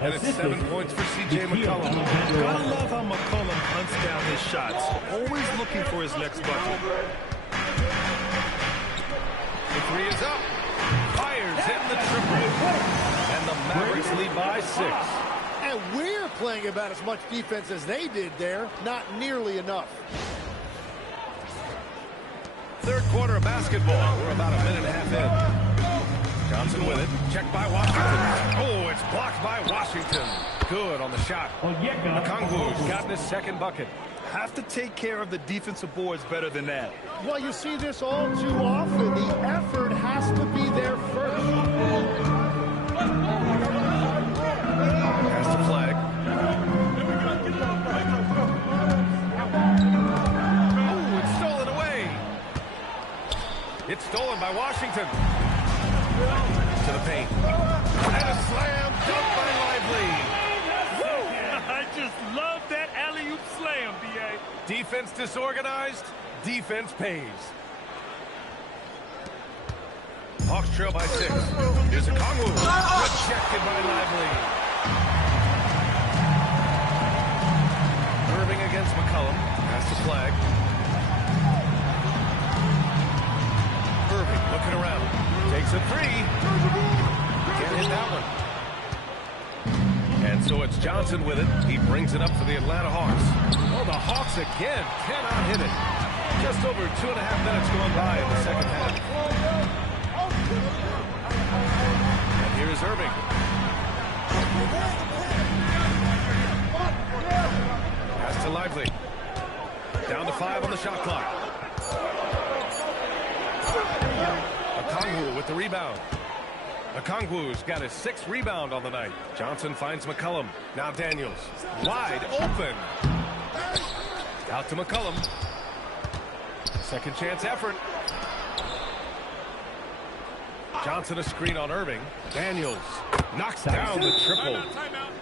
And it's 7 points for C.J. McCollum. Gotta love how McCollum hunts down his shots. Always looking for his next bucket. The 3 is up. Fires in the triple. And the Mavericks lead by 6. And we're playing about as much defense as they did there. Not nearly enough. Third quarter of basketball. We're about a minute and a half in. Johnson with it. Checked by Washington. Oh, it's blocked by Washington. Good on the shot. Okongwu's gotten his second bucket. Have to take care of the defensive boards better than that. Well, you see this all too often. The effort has to be there first. Pass the Flag. Oh, it's stolen away. It's stolen by Washington. To the paint. And a slam dunk by Lively. I just love that alley-oop slam, B.A. Defense disorganized. Defense pays. Hawks trail by 6. Here's Okongwu. Rejected by Lively. Irving against McCollum. Pass the Flag. Irving looking around. Takes a 3. Can't hit that one. And so it's Johnson with it. He brings it up for the Atlanta Hawks. Oh, the Hawks again cannot hit it. Just over 2.5 minutes going by in the second half. And here is Irving. Pass to Lively. Down to 5 on the shot clock. Okongwu with the rebound. Okongwu's got his 6th rebound on the night. Johnson finds McCollum. Now Daniels. Wide open. Out to McCollum. Second chance effort. Johnson a screen on Irving. Daniels knocks down the triple.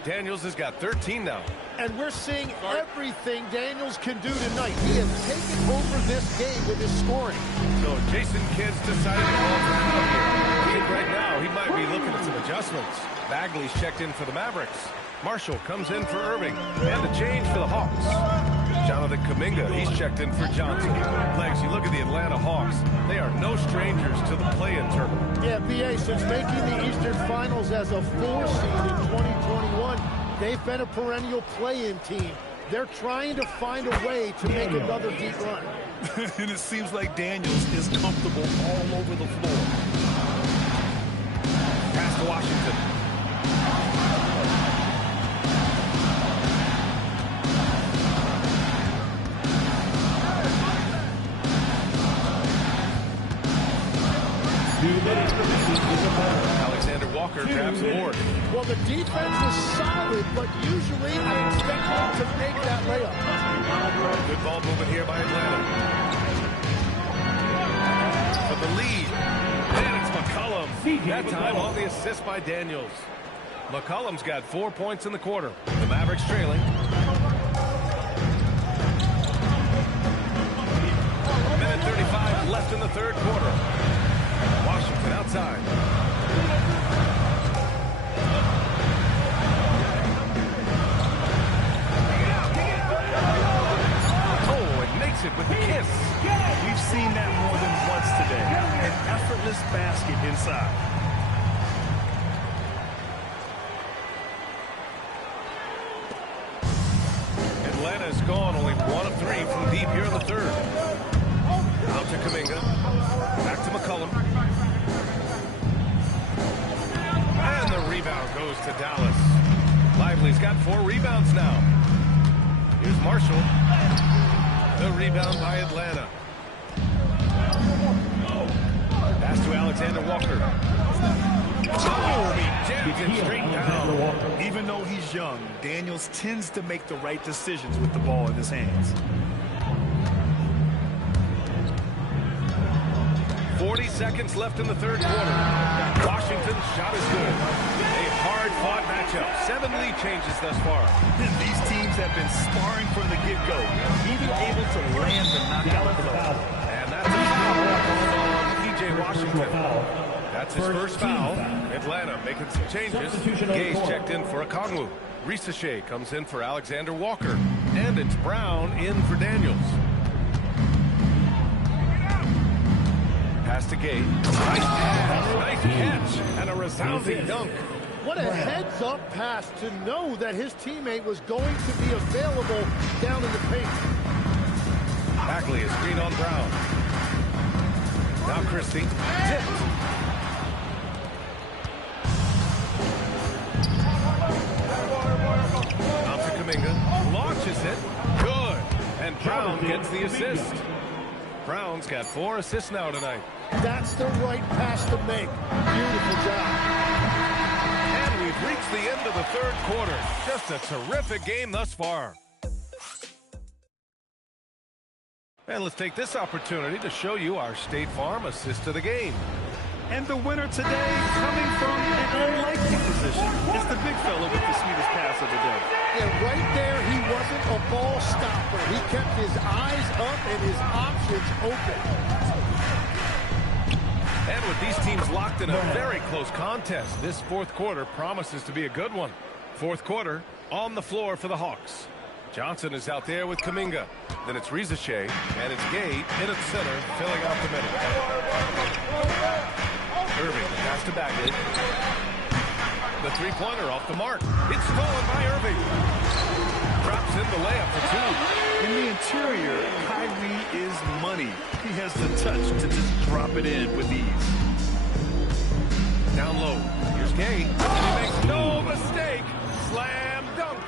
Daniels has got 13 now. And we're seeing everything Daniels can do tonight. He has taken over this game with his scoring. So Jason Kidd's decided to go for it here. I think right now he might be looking at some adjustments. Bagley's checked in for the Mavericks. Marshall comes in for Irving. And a change for the Hawks. Jonathan Kuminga, he's checked in for Johnson. Legs, you look at the Atlanta Hawks. They are no strangers to the play-in tournament. Yeah, B.A., since making the Eastern Finals as a 4 seed in 2021, they've been a perennial play-in team. They're trying to find a way to make another deep run. And it seems like Daniels is comfortable all over the floor. Pass to Washington. Alexander Walker grabs the board. Well, the defense was solid, but usually I expect them to make that layup. Good ball movement here by Atlanta. For the lead. And it's McCollum. That time on the assist by Daniels. McCollum's got 4 points in the quarter. The Mavericks trailing. left in the third quarter. Washington outside. Oh, and makes it with the kiss. We've seen that more than once today. An effortless basket inside. Atlanta's gone only 1 of 3 from deep here in the third. Out to Kuminga. Back to McCollum. And the rebound goes to Dallas. Lively's got 4 rebounds now. Here's Marshall. The rebound by Atlanta. Pass to Alexander Walker. Oh, he jammed it straight down. Even though he's young, Daniels tends to make the right decisions with the ball in his hands. 40 seconds left in the third quarter. Washington's shot is good. A hard-fought matchup. 7 lead changes thus far. These teams have been sparring from the get-go, even able to land the knockout blow. And that's a foul on P.J. Washington. That's his first foul. Atlanta making some changes. Gay's checked in for Okongwu. Risache comes in for Alexander Walker. And it's Brown in for Daniels. Pass to Gay. Nice pass, nice catch, and a resounding dunk. What a heads-up pass to know that his teammate was going to be available down in the paint. Bagley is screen on Brown. Now Christie. Tipped. Out to Kuminga. Launches it. Good. And Brown gets the assist. Brown's got 4 assists now tonight. That's the right pass to make. Beautiful job. And we've reached the end of the third quarter. Just a terrific game thus far. And let's take this opportunity to show you our State Farm assist of the game. And the winner today coming from an unlikely position. It's the big fella with the sweetest pass of the day. Yeah, right there, he wasn't a ball stopper. He kept his eyes up and his options open. And with these teams locked in a very close contest, this fourth quarter promises to be a good one. Fourth quarter on the floor for the Hawks. Johnson is out there with Kuminga. Then it's Risache, and it's Gay in its center, filling out the middle. Irving, the pass to Bagley. The three-pointer off the mark. It's stolen by Irving. Drops in the layup for 2. In the interior, Kyrie is money. He has the touch to just drop it in with ease. Down low. Here's Gay. And he makes no mistake. Slam dunk.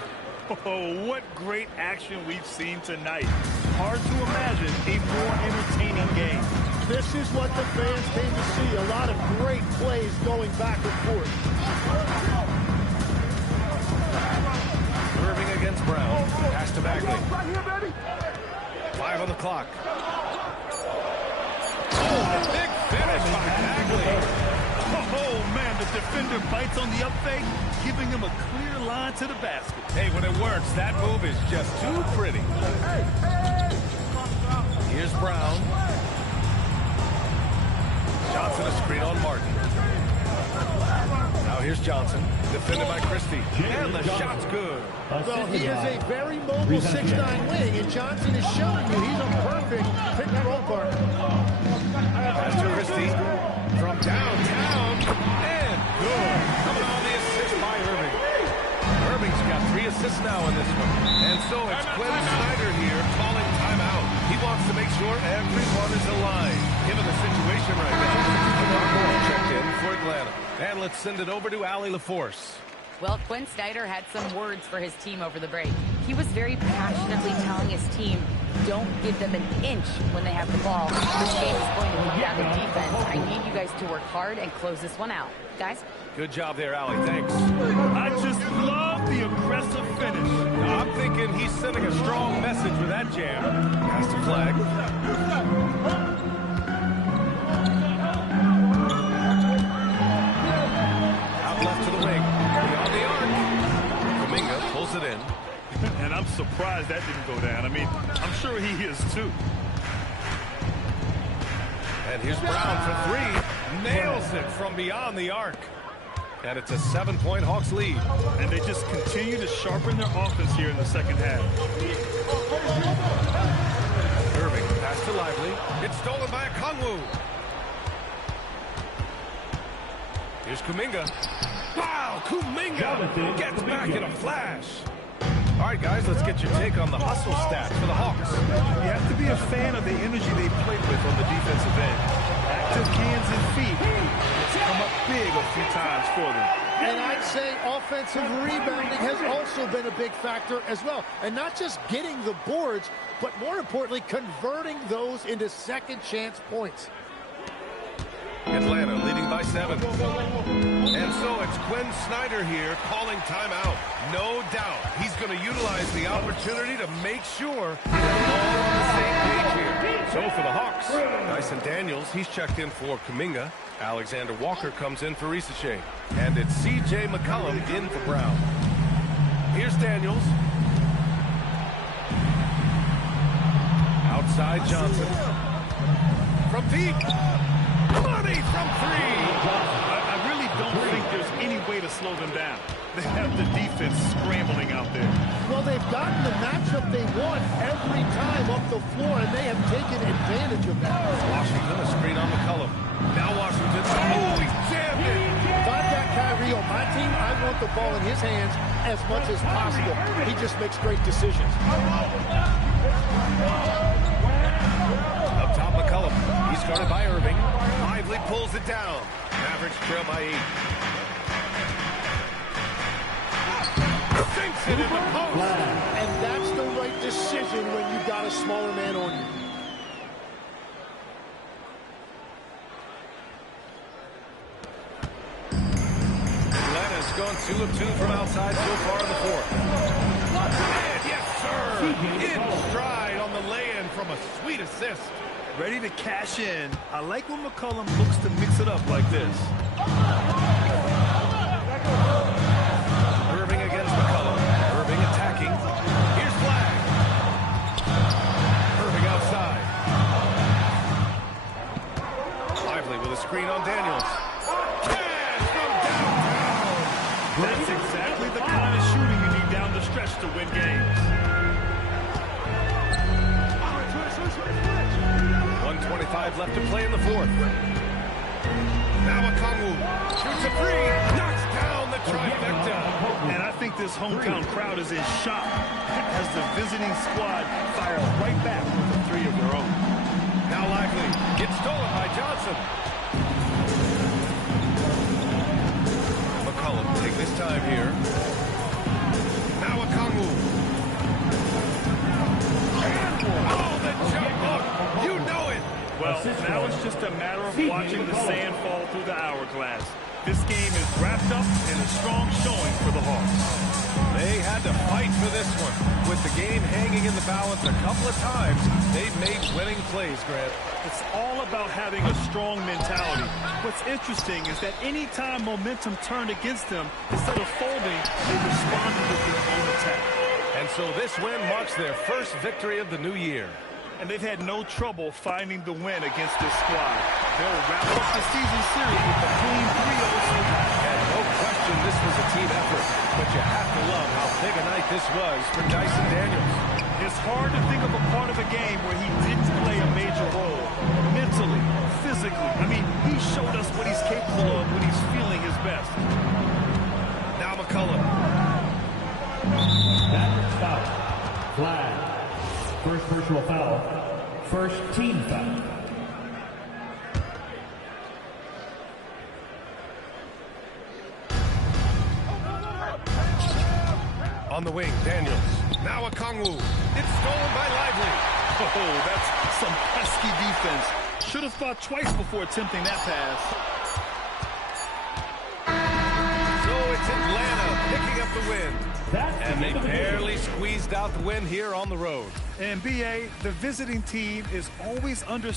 Oh, what great action we've seen tonight. Hard to imagine a more entertaining game. This is what the fans came to see. A lot of great plays going back and forth. Irving against Brown. Pass to Bagley. 5 on the clock. Oh, big finish by Bagley. Oh, man, the defender bites on the up fake, giving him a clear line to the basket. Hey, when it works, that move is just too pretty. Here's Brown. Johnson a screen on Martin. Now here's Johnson, defended by Christie. And the shot's good. Well, he is a very mobile 6'9" wing, and Johnson is showing you he's a perfect pick-and-roll partner. Pass to Christie from downtown, and good. Coming on the assist by Irving. Irving's got 3 assists now in this one. And so it's Quinn Snyder here calling timeout. He wants to make sure everyone is aligned, given the situation right now. Checked in for Atlanta. And let's send it over to Allie LaForce. Well, Quinn Snyder had some words for his team over the break. He was very passionately telling his team, don't give them an inch when they have the ball. This game is going to come down to defense. I need you guys to work hard and close this one out. Guys? Good job there, Allie. Thanks. I just love the aggressive finish. Now, I'm thinking he's sending a strong message with that jam. Pass to Flag. Out left to the wing. Beyond the arc. Kuminga pulls it in. And I'm surprised that didn't go down. I mean, I'm sure he is too. And here's Brown for three. Nails it from beyond the arc. And it's a 7-point Hawks lead. And they just continue to sharpen their offense here in the second half. Irving, pass to Lively. It's stolen by Okongwu. Here's Kuminga. Wow, Kuminga gets back in a flash. All right, guys, let's get your take on the hustle stats for the Hawks. You have to be a fan of the energy they played with on the defensive end. Active hands and feet. It's come up big a few times for them. And I'd say offensive rebounding has also been a big factor as well. And not just getting the boards, but more importantly, converting those into second chance points. Atlanta leading by 7. And so it's Quinn Snyder here calling timeout. No doubt he's going to utilize the opportunity to make sure they're all on the same page here. So for the Hawks, Dyson Daniels, he's checked in for Kuminga. Alexander Walker comes in for Risache. And it's C.J. McCollum in for Brown. Here's Daniels. Outside Johnson. From deep. Money from three. I really don't think there's any way to slow them down. They have the defense scrambling out there. Well, they've gotten the matchup they want every time up the floor, and they have taken advantage of that. Washington, a screen on McCollum. Now Washington. Oh, he jammed it. If I've got Kyrie on my team, I want the ball in his hands as much as possible. He just makes great decisions. Up top, McCollum. He's guarded by Irving. Lively pulls it down. Mavericks trail by 8. Sinks it in the post. And that's the right decision when you've got a smaller man on you. Atlanta's gone 2 of 2 from outside so far in the fourth. And yes, sir. In stride on the lay-in from a sweet assist. Ready to cash in. I like when McCollum looks to mix it up like this. Irving against McCollum. Irving attacking. Here's Flag. Irving outside. Lively with a screen on Daniels. Cash from downtown. That's exactly the kind of shooting you need down the stretch to win games. 1:25 left to play in the fourth. Now Okongwu shoots a three, knocks down the trifecta. And I think this hometown crowd is in shock as the visiting squad fires right back with a three of their own. Now Lively gets stolen by Johnson. McCollum take this time here. Now Okongwu. Oh, the jump hook. You know it. Well, now it's just a matter of watching the sand fall through the hourglass. This game is wrapped up in a strong showing for the Hawks. They had to fight for this one. With the game hanging in the balance a couple of times, they've made winning plays, Grant. It's all about having a strong mentality. What's interesting is that any time momentum turned against them, instead of folding, they responded with their own attack. And so this win marks their first victory of the new year. And they've had no trouble finding the win against this squad. They'll wrap up the season series with a clean 3-0 sweep. And no question this was a team effort. But you have to love how big a night this was for Dyson Daniels. It's hard to think of a part of a game where he didn't play a major role. Mentally, physically. I mean, he showed us what he's capable of when he's feeling his best. Now McCollum. That's foul. Flag. First personal foul. First team foul. On the wing, Daniels. Now Okongwu. It's stolen by Lively. Oh, that's some pesky defense. Should have thought twice before attempting that pass. So it's Atlanta picking up the win. And they barely squeezed out the win here on the road. And, B.A., the visiting team is always under